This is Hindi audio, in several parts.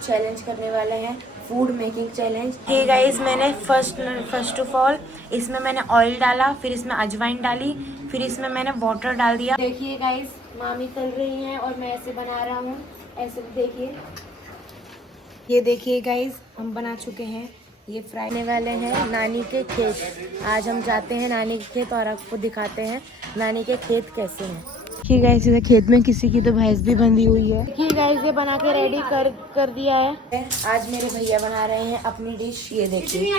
चैलेंज करने वाले हैं, फूड मेकिंग चैलेंज। ये गाइस मैंने फर्स्ट ऑफ ऑल इसमें मैंने ऑयल डाला, फिर इसमें अजवाइन डाली, फिर इसमें मैंने वाटर डाल दिया। देखिए गाइस मामी तल रही हैं और मैं ऐसे बना रहा हूँ, ऐसे देखिए। ये देखिए गाइस हम बना चुके हैं, ये फ्राई होने वाले हैं नानी के खेत। आज हम जाते हैं नानी के खेत और आपको दिखाते हैं नानी के खेत कैसे हैं। देखिए गाइस इधर खेत में किसी की तो भैंस भी बंधी हुई है। देखिए गाइस ये बना के रेडी कर दिया है। आज मेरे भैया बना रहे हैं अपनी डिश, ये देखिए।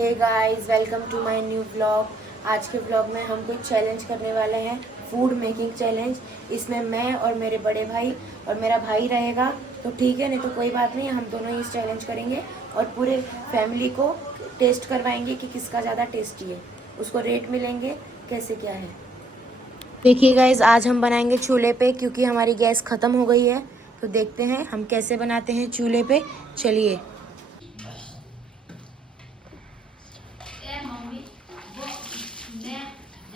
Hey guys welcome to my new vlog. आज के व्लॉग में हम कुछ चैलेंज करने वाले हैं, फूड मेकिंग चैलेंज। इसमें मैं और मेरे बड़े भाई और मेरा भाई रहेगा, तो ठीक है, नहीं तो कोई बात नहीं, हम दोनों ही इस चैलेंज करेंगे और पूरे फैमिली को टेस्ट करवाएंगे कि किसका ज़्यादा टेस्टी है। उसको रेट मिलेंगे कैसे क्या है। देखिए गाइज आज हम बनाएंगे चूल्हे पे, क्योंकि हमारी गैस ख़त्म हो गई है। तो देखते हैं हम कैसे बनाते हैं चूल्हे पे, चलिए।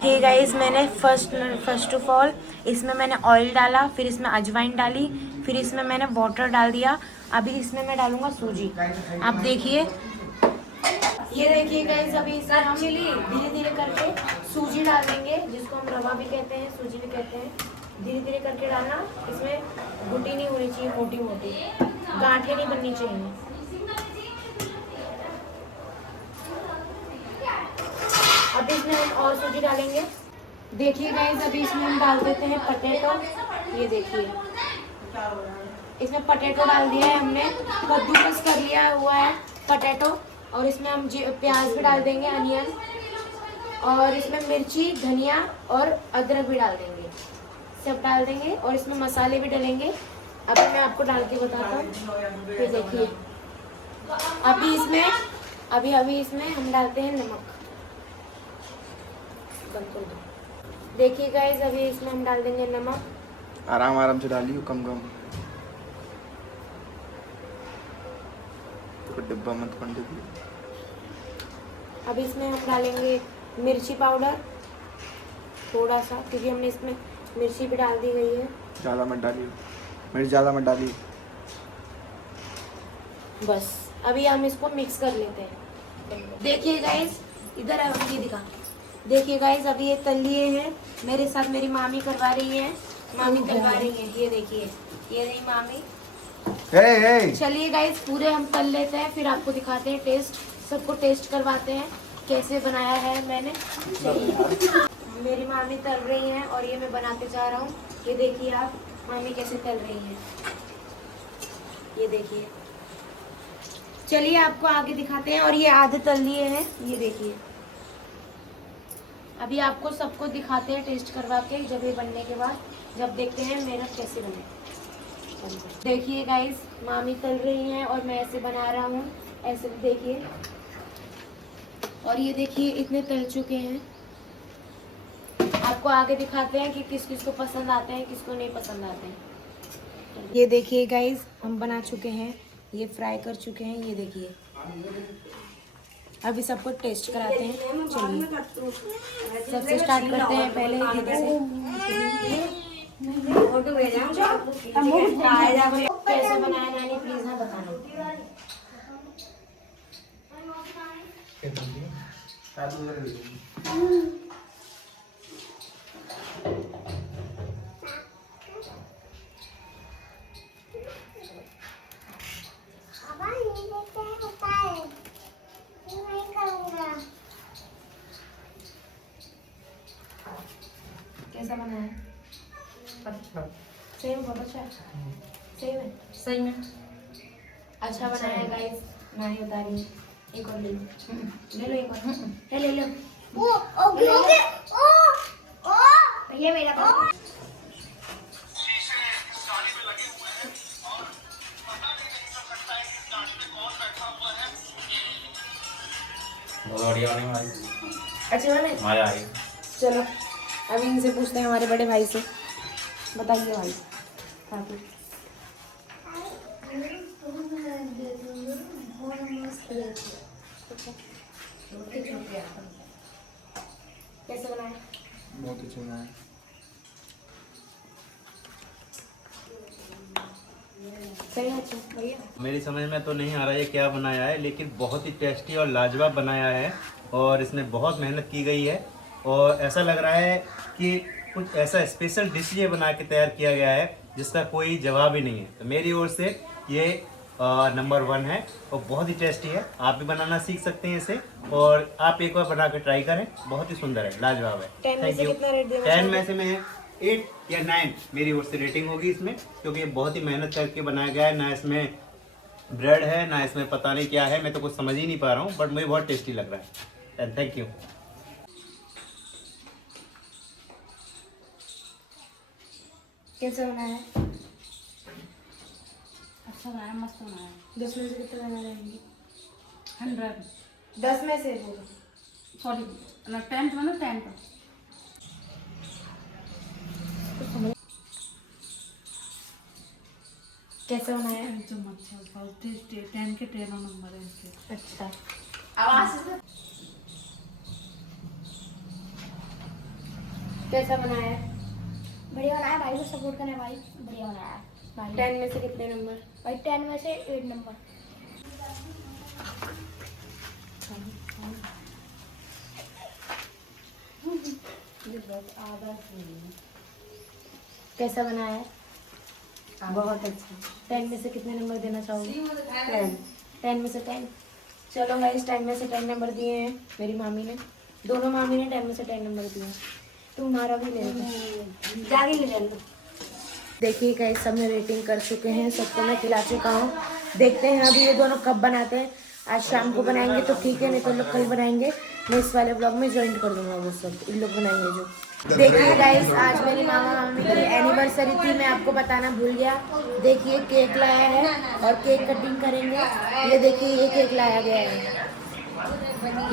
ये गाइस मैंने फर्स्ट ऑफ ऑल इसमें मैंने ऑयल डाला, फिर इसमें अजवाइन डाली, फिर इसमें मैंने वाटर डाल दिया। अभी इसमें मैं डालूंगा सूजी, आप देखिए। ये देखिए गाइस अभी इसमें हम धीरे धीरे करके सूजी डाल देंगे, जिसको हम रवा भी कहते हैं, सूजी भी कहते हैं। धीरे धीरे करके डालना, इसमें गुटी नहीं होनी चाहिए, मोटी मोटी गांठें नहीं बननी चाहिए। अब इसमें हम और सूजी डालेंगे। देखिए गाइस अभी इसमें हम डाल देते हैं पटेटो। ये देखिए इसमें पटेटो डाल दिया है हमने, कद्दूकस कर लिया हुआ है पटेटो। और इसमें हम प्याज भी डाल देंगे, अनियन, और इसमें मिर्ची, धनिया और अदरक भी डाल देंगे, सब डाल देंगे। और इसमें मसाले भी डालेंगे, अभी मैं आपको डाल के बताता हूँ। ये देखिए अभी इसमें हम डालते हैं नमक। देखिए गाइस अभी इसमें हम डाल देंगे नमक। आराम आराम से डालिए, कम कम, तो डिब्बा मत पड़ दीजिए। अब इसमें हम डालेंगे मिर्ची पाउडर थोड़ा सा, क्योंकि हमने इसमें मिर्ची भी डाल दी गई है। ज़्यादा मत डालिए, मिर्च ज़्यादा मत डालिए। बस अभी हम इसको मिक्स कर लेते हैं। देखिए गाइस इधर ये दिखा। देखिए गाइस अभी ये तल लिए हैं, मेरे साथ मेरी मामी करवा रही है, मामी तलवा रही है। ये देखिए ये रही मामी। चलिए गाइस पूरे हम तल लेते हैं, फिर आपको दिखाते हैं टेस्ट, सबको टेस्ट करवाते हैं कैसे बनाया है मैंने। चलिए मेरी मामी तल रही हैं और ये मैं बनाते जा रहा हूँ। ये देखिए आप मामी कैसे तल रही हैं, ये देखिए। चलिए आपको आगे दिखाते हैं। और ये आधे तल लिए हैं, ये देखिए। अभी आपको सबको दिखाते हैं टेस्ट करवा के, जब ये बनने के बाद, जब देखते हैं मेहनत कैसे बने। देखिए गाइस मामी तल रही हैं और मैं ऐसे बना रहा हूँ, ऐसे देखिए। और ये देखिए इतने तल चुके हैं। आपको आगे दिखाते हैं कि किस किस को पसंद आते हैं, किसको नहीं पसंद आते हैं। ये देखिए गाइस हम बना चुके हैं, ये फ्राई कर चुके हैं, ये देखिए। अभी सबको टेस्ट कराते हैं। चलिए सबसे स्टार्ट करते हैं पहले दीदी से। कैसे बनाया नानी प्लीज ना बताना। कैसा बना है? अच्छा, सही में बहुत अच्छा है। सही में अच्छा बनाया है गाइस, नानी बता रही है। एक और ले लो, ले लो एक और, ले लो। ये मेरा अच्छा बने, मजा आई। चलो अभी इनसे पूछते हैं, हमारे बड़े भाई से। बताइए भाई। कैसे बनाए? बहुत अच्छा बना है। सही है, अच्छा भैया। मेरी समझ में तो नहीं आ रहा है ये क्या बनाया है, लेकिन बहुत ही टेस्टी और लाजवाब बनाया है और इसमें बहुत मेहनत की गई है और ऐसा लग रहा है कि कुछ ऐसा स्पेशल डिश ये बना के तैयार किया गया है जिसका कोई जवाब ही नहीं है। तो मेरी ओर से ये नंबर 1 है और बहुत ही टेस्टी है। आप भी बनाना सीख सकते हैं इसे और आप एक बार बना के ट्राई करें, बहुत ही सुंदर है, लाजवाब है। 10 में से कितना रेट देना 10 में से मैं 8 या 9 मेरी ओर से रेटिंग होगी इसमें, क्योंकि ये बहुत ही मेहनत करके बनाया गया है। ना इसमें ब्रेड है ना इसमें पता नहीं क्या है, मैं तो कुछ समझ ही नहीं पा रहा हूँ, बट मुझे बहुत टेस्टी लग रहा है। And thank you. कैसे बनाया है? अच्छा बनाया, मस्त बनाया। 10 में से कितना बना रहेंगे? 100 10 में से बोलो। सॉरी, 10 बना 10 का। कैसे बनाया है? एकदम अच्छा, बहुत टेस्टी, 10 के 10 नंबर है इसके। अच्छा, आवाज से कैसा बनाया है? बढ़िया बनाया भाई को सपोर्ट करना भाई, बढ़िया बनाया भाई। 10 में से कितने नंबर? भाई 10 में से 8 नंबर। कैसा बनाया है? बहुत अच्छा। 10 में से कितने नंबर देना चाहोगे? 10 में से 10। चलो गाइस, 10 में से 10 नंबर दिए हैं मेरी मामी ने। दोनों मामी ने 10 में से 10 नंबर दिए हैं। तुम्हारा भी ले लो, जाके ले लेना। देखिए गाइस, सब ने रेटिंग कर चुके हैं, सबको मैं खिला चुका हूँ। देखते हैं अभी ये दोनों कब बनाते हैं। आज शाम को बनाएंगे तो ठीक है, नहीं तो लोग कल बनाएंगे। मैं इस वाले ब्लॉग में ज्वाइन कर दूंगा, वो सब इन लोग बनाएंगे जो। देखिए गाइस, आज मेरी मामा मामी की एनिवर्सरी थी, मैं आपको बताना भूल गया। देखिए केक लाया है और केक कटिंग करेंगे। ये देखिए, ये केक लाया गया है,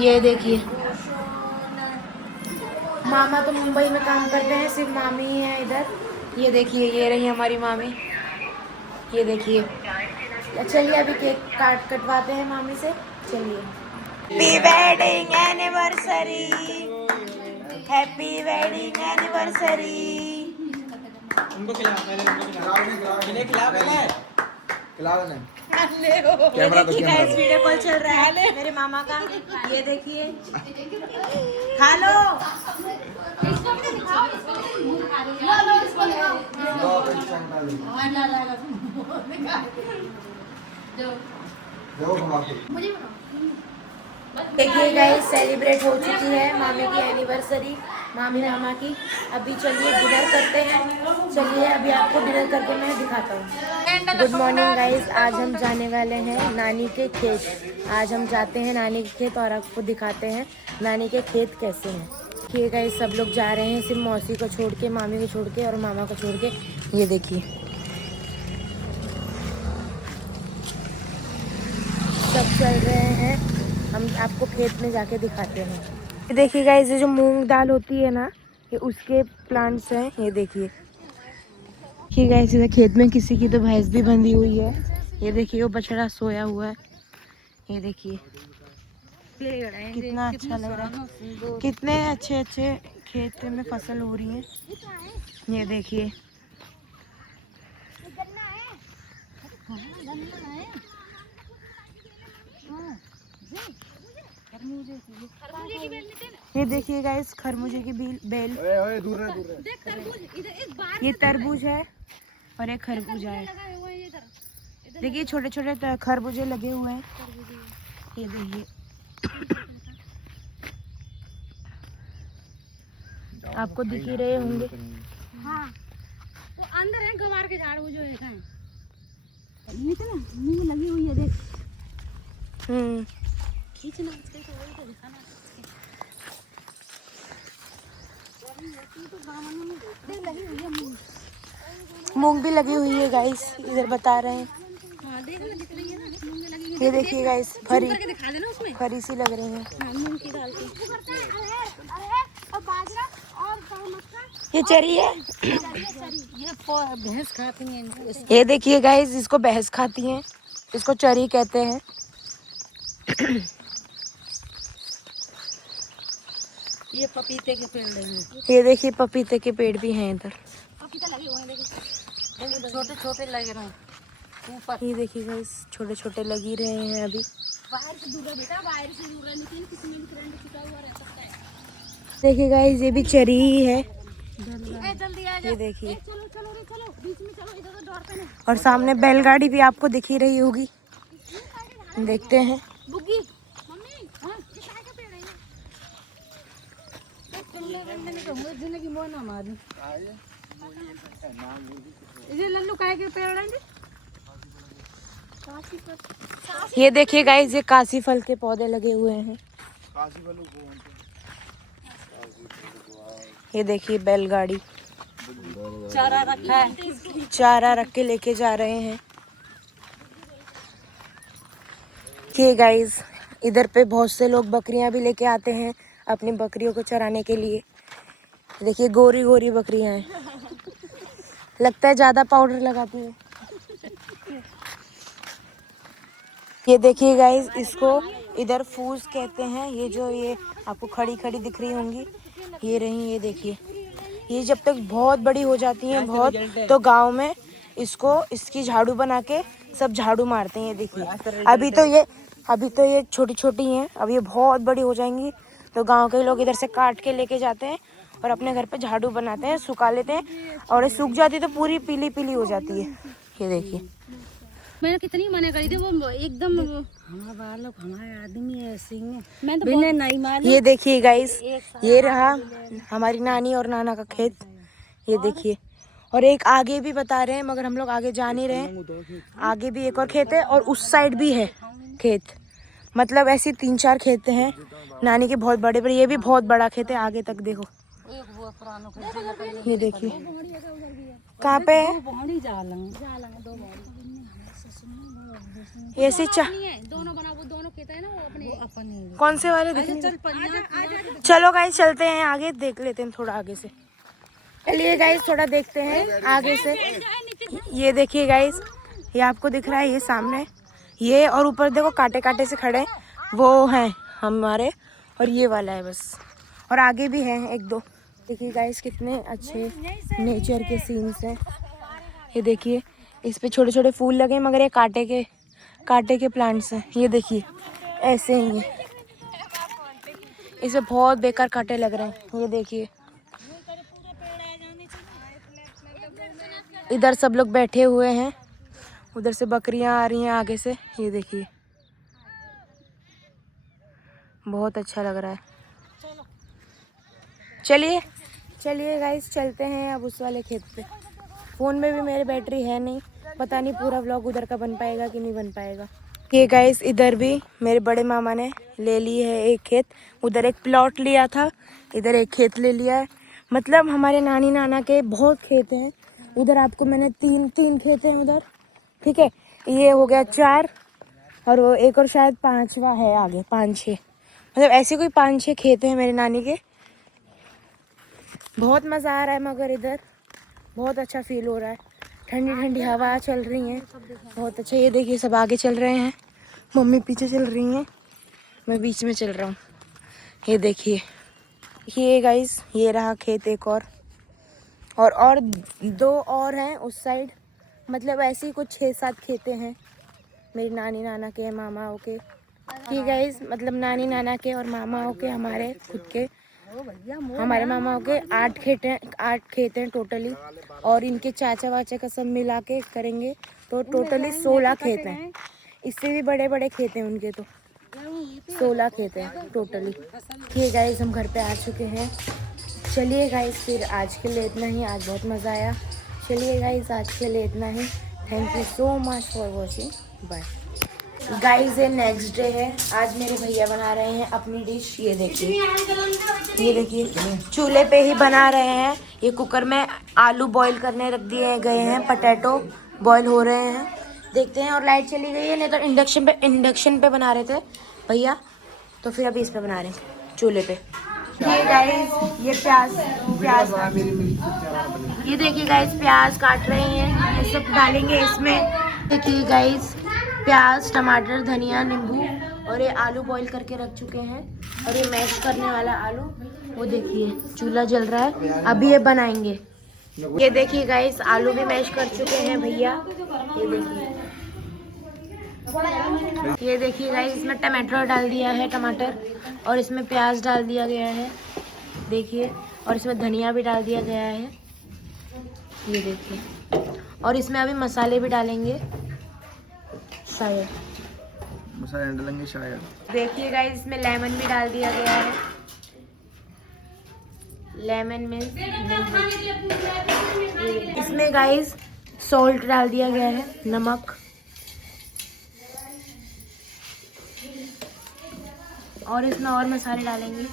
ये देखिए। मामा तो मुंबई में काम करते हैं, सिर्फ मामी ही है इधर। ये देखिए, ये रही हमारी मामी, ये देखिए। चलिए अभी केक कटवाते हैं मामी से, चलिए। Happy wedding anniversary, happy wedding anniversary. उनको खिला, पहले उनको खिला। इन्हें खिला पहले। खिलाओ ना। कैमरा तो देखिए गाइस, वीडियो कॉल चल रहा है मेरे मामा का। ये देखिए, खा लो। देखिए गाइस, सेलिब्रेट हो चुकी है मामी की एनिवर्सरी, मामी मामा की। अभी चलिए डिनर करते हैं। चलिए अभी आपको डिनर करके मैं दिखाता हूँ। गुड मॉर्निंग गाइस, आज हम जाने वाले हैं नानी के खेत। आज हम जाते हैं नानी के खेत और आपको दिखाते हैं नानी के खेत कैसे हैं। देखिए गाइस, सब लोग जा रहे हैं, सिर्फ मौसी को छोड़ के, मामी को छोड़ के और मामा को छोड़ के। ये देखिए, सब चल रहे हैं। हम आपको खेत में जाके दिखाते हैं। देखिए गाइस, ये जो मूंग दाल होती है ना, ये उसके प्लांट्स हैं। ये देखिए, देखिए गाइस, इधर खेत में किसी की तो भैंस भी बंधी हुई है। ये देखिए, वो बछड़ा सोया हुआ है। ये देखिए कितना अच्छा लग रहा है, कितने अच्छे अच्छे खेत में फसल हो रही है। ये देखिए, ये देखिए गाइस, खरबूजे की बेल। ओए दूर रहे, दूर रहे। ये तरबूज है और एक खरबूजा है। देखिए छोटे छोटे खरबूजे लगे हुए हैं। ये देखिए, आपको दिख ही रहे होंगे। हाँ, वो अंदर है गवार के झाड़, वो जो है नीचे ना मुंह लगी हुई है, देख। खींचना उसके तो वही तो दिखाना। देख लगी हुई है मूंग, मूंग भी लगी हुई है गाइस, इधर बता रहे हैं। हाँ देख ना, दिख रही है ना मूंग लगी हुई ये देखिए गाइस, फरी करके दिखा देना उसमें। फरी सी लग रही है। हाँ, मूंग की दाल की। और बाजरा और गेहूं मक्का। ये चरी है। ये भैंस खाती हैं। ये देखिए गाइस, इसको भैंस खाती हैं, इसको चरी कहते हैं। ये पपीते के पेड़ लगे हैं। ये देखिए, पपीते के पेड़ भी हैं इधर। पपीता लगे हुए हैं, देखो छोटे छोटे लगे रहे हैं। ये देखिए गाइस छोटे छोटे लगी रहे हैं अभी। बाहर से दूर है बेटा, बाहर से दूर है, लेकिन किसी में भी करंट छुटा हुआ रह सकता है। देखिए गाइस ये भी चरी ही है। जल्दी आ जा। ये देखिए चलो चलो रे चलो, बीच में चलो, इधर तो डोर पे नहीं। और सामने बैलगाड़ी भी आपको दिख ही रही होगी। देखते हैं। बुग्गी मम्मी, हां किसका का पेड़ है ये? तुमने मैंने कहूंगा जिंदगी मोह ना मारी। ये लल्लू काय के पेड़ है? ये देखिए गाइस ये काशी फल के पौधे लगे हुए हैं। ये देखिए बैलगाड़ी चारा रखा है, चारा रख के लेके जा रहे हैं। ये गाइस इधर पे बहुत से लोग बकरियां भी लेके आते हैं अपनी बकरियों को चराने के लिए। देखिए गोरी गोरी बकरियां हैं, लगता है ज्यादा पाउडर लगाती है। ये देखिए गाइस इसको इधर फूस कहते हैं। ये जो ये आपको खड़ी खड़ी दिख रही होंगी, ये रही। ये देखिए ये जब तक बहुत बड़ी हो जाती हैं बहुत, तो गांव में इसको इसकी झाड़ू बना के सब झाड़ू मारते हैं। ये देखिए अभी तो ये छोटी छोटी हैं, अब ये बहुत बड़ी हो जाएंगी तो गांव के लोग इधर से काट के लेके जाते हैं और अपने घर पे झाड़ू बनाते हैं, सुखा लेते हैं और ये सूख जाती है तो पूरी पीली पीली हो जाती है। ये देखिए मैंने कितनी मना करी थी, वो एकदम हमारे बालों हमारे आदमी ऐसे ही मैं तो नहीं मालूम। ये देखिए गाइस ये रहा हमारी नानी और नाना का खेत। ये देखिए और एक आगे भी बता रहे हैं मगर हम लोग आगे जा नहीं रहे। आगे भी एक और खेत है और उस साइड भी है खेत, मतलब ऐसे 3-4 खेत हैं नानी के बहुत बड़े बड़े। ये भी बहुत बड़ा खेत है आगे तक देखो। ये देखिए कहाँ पे है ऐसे दोनों बना, वो दोनों खेत है ना, वो अपने कौन से वाले दिखने? चलो गाइस चलते हैं आगे, देख लेते हैं थोड़ा आगे से। चलिए गाइस थोड़ा देखते हैं आगे से। ये देखिए गाइस ये आपको दिख रहा है ये सामने, ये और ऊपर देखो कांटे कांटे से खड़े हैं, वो हैं हमारे और ये वाला है बस, और आगे भी हैं 1-2। देखिए गाइस कितने अच्छे नेचर के सीन्स हैं। ये देखिए इस पे छोटे छोटे फूल लगे हैं मगर ये कांटे के प्लांट्स हैं। ये देखिए ऐसे ही हैं, इसे बहुत बेकार कांटे लग रहे हैं। ये देखिए इधर सब लोग बैठे हुए हैं, उधर से बकरियां आ रही हैं आगे से। ये देखिए बहुत अच्छा लग रहा है। चलिए गाइस चलते हैं अब उस वाले खेत पे। फ़ोन में भी मेरी बैटरी है नहीं, पता नहीं पूरा व्लॉग उधर का बन पाएगा कि नहीं बन पाएगा। ये गाइस इधर भी मेरे बड़े मामा ने ले ली है एक खेत, उधर एक प्लॉट लिया था, इधर एक खेत ले लिया है। मतलब हमारे नानी नाना के बहुत खेत हैं। उधर आपको मैंने 3 खेत हैं उधर, ठीक है। ये हो गया 4 और वो एक और शायद 5वां है आगे, 5-6, मतलब ऐसे कोई 5-6 खेत हैं मेरे नानी के। बहुत मज़ा आ रहा है मगर इधर बहुत अच्छा फील हो रहा है, ठंडी ठंडी हवा चल रही है, बहुत अच्छा। ये देखिए सब आगे चल रहे हैं, मम्मी पीछे चल रही हैं, मैं बीच में चल रहा हूँ। ये देखिए ये गाइस ये रहा खेत एक और 2 और हैं उस साइड, मतलब ऐसे ही कुछ 6-7 खेते हैं मेरी नानी नाना के, मामाओं के। कि गाइस मतलब नानी नाना के और मामाओं के, हमारे खुद के, हमारे मामाओं के 8 खेत हैं टोटली, और इनके चाचा वाचा का सब मिला के करेंगे तो टोटली 16 खेत हैं। इससे भी बड़े बड़े खेत हैं उनके, तो 16 खेत हैं टोटली। ये गाइस हम घर पे आ चुके हैं। चलिए गाइस फिर आज के लिए इतना ही, आज बहुत मज़ा आया। चलिए गाइस आज के लिए इतना ही, thank you so much for watching, bye guys. ये नेक्स्ट डे है, आज मेरे भैया बना रहे हैं अपनी डिश। ये देखिए चूल्हे पे ही बना रहे हैं। ये कुकर में आलू बॉईल करने रख दिए गए हैं, पटेटो बॉईल हो रहे हैं, देखते हैं। और लाइट चली गई है, नहीं तो इंडक्शन पे बना रहे थे भैया, तो फिर अभी इस पे बना रहे हैं चूल्हे पे। ये गाइस ये प्याज ये देखिए गाइस प्याज काट रहे हैं, ये सब डालेंगे इसमें। देखिए गाइस प्याज, टमाटर, धनिया, नींबू, और ये आलू बॉईल करके रख चुके हैं, और ये मैश करने वाला आलू, वो देखिए चूल्हा जल रहा है, अभी ये बनाएंगे। ये देखिए गाइस आलू भी मैश कर चुके हैं भैया, ये देखिए। ये देखिए गाइस, इसमें टमाटर डाल दिया है, टमाटर, और इसमें प्याज डाल दिया गया है, देखिए, और इसमें धनिया भी डाल दिया गया है, ये देखिए, और इसमें अभी मसाले भी डालेंगे शायद, मसाले डालेंगे शायद। देखिए गाइस, इसमें लेमन भी डाल दिया गया है, लेमन मीन्स इसमें गाइस सॉल्ट डाल दिया गया है, नमक, और इसमें और मसाले डालेंगे।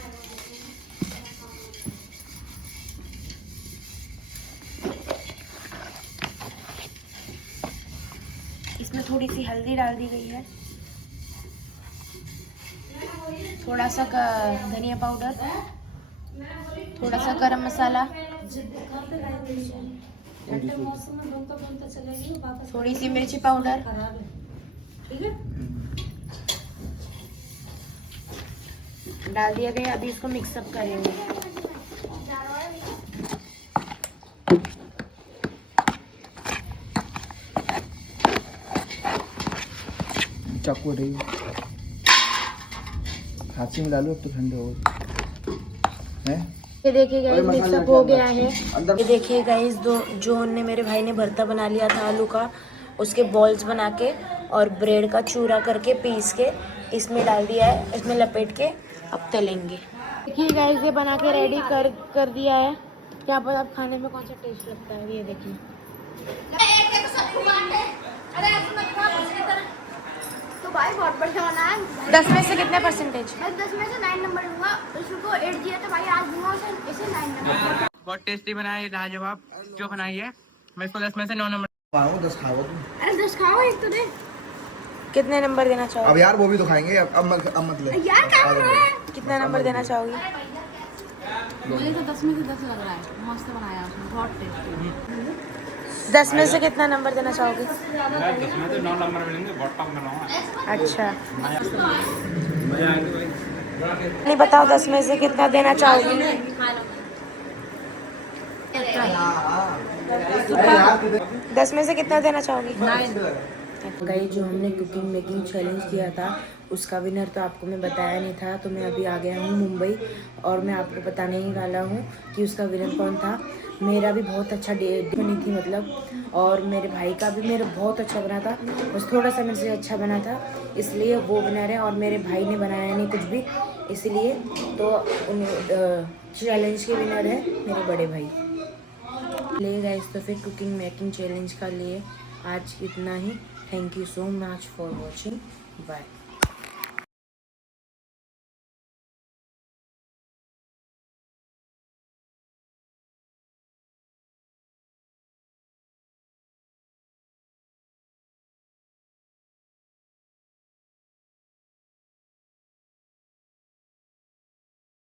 इसमें थोड़ी सी हल्दी डाल दी गई है, थोड़ा सा धनिया पाउडर, थोड़ा सा गरम मसाला, थोड़ी सी मिर्ची पाउडर, डाल दिया गया। अभी इसको मिक्सअप करेंगे। चाकू रही हाथ से मिला लो, अब तो ठंडे हो गए। ये देखिए गाइस, मसाला मिक्सअप के हो अंदर- गया है। अंदर- ये देखिए गाइस, जो मेरे भाई ने भरता बना लिया था आलू का, उसके बॉल्स बना के और ब्रेड का चूरा करके पीस के इसमें डाल दिया है, इसमें लपेट के अब तलेंगे। देखिए गाइस, ये बना के रेडी कर दिया है। क्या पता अब खाने में कौन सा टेस्ट लगता है, ये देखिए। तो भाई बहुत बढ़िया बना है। 10 में से कितने परसेंटेज? मैं 10 में से 9 नंबर दूंगा। उसको 8 दिया था भाई, आज दूंगा इसे 9 नंबर। बहुत टेस्टी बनाया ये लाजवाब जो बनाई है। मैं इसको 10 में से 9 नंबर। 10 खाओ तुम। अरे 10 खाओ, एक तो दे कितने नंबर देना अब चाहोगे? यार वो भी तो खाएंगे, अब मत ले यार। क्या कर रहा है? कितना नंबर देना चाहोगे? मुझे तो 10 में से 10 लग रहा है। मस्त बनाया उसने, बहुत टेस्टी। 10 में से कितना नंबर देना चाहोगे? 10 में से 9 नंबर मिलेंगे। बहुत टॉप में रहा। अच्छा, नहीं बताओ 10 में से कितना देना चाहोगी? 10 में से कितना देना चाहोगी? गाइस, जो हमने कुकिंग मेकिंग चैलेंज किया था उसका विनर तो आपको मैं बताया नहीं था, तो मैं अभी आ गया हूँ मुंबई और मैं आपको बताने ही वाला हूँ कि उसका विनर कौन था। मेरा भी बहुत अच्छा डिश बनी थी मतलब, और मेरे भाई का भी मेरा बहुत अच्छा बना था, बस थोड़ा सा मेरे से अच्छा बना था, इसलिए वो विनर है। और मेरे भाई ने बनाया नहीं कुछ भी, इसलिए तो चैलेंज के विनर है मेरे बड़े भाई। ले गाइस, तो फिर कुकिंग मेकिंग चैलेंज का लिए आज इतना ही। Thank you so much for watching, bye.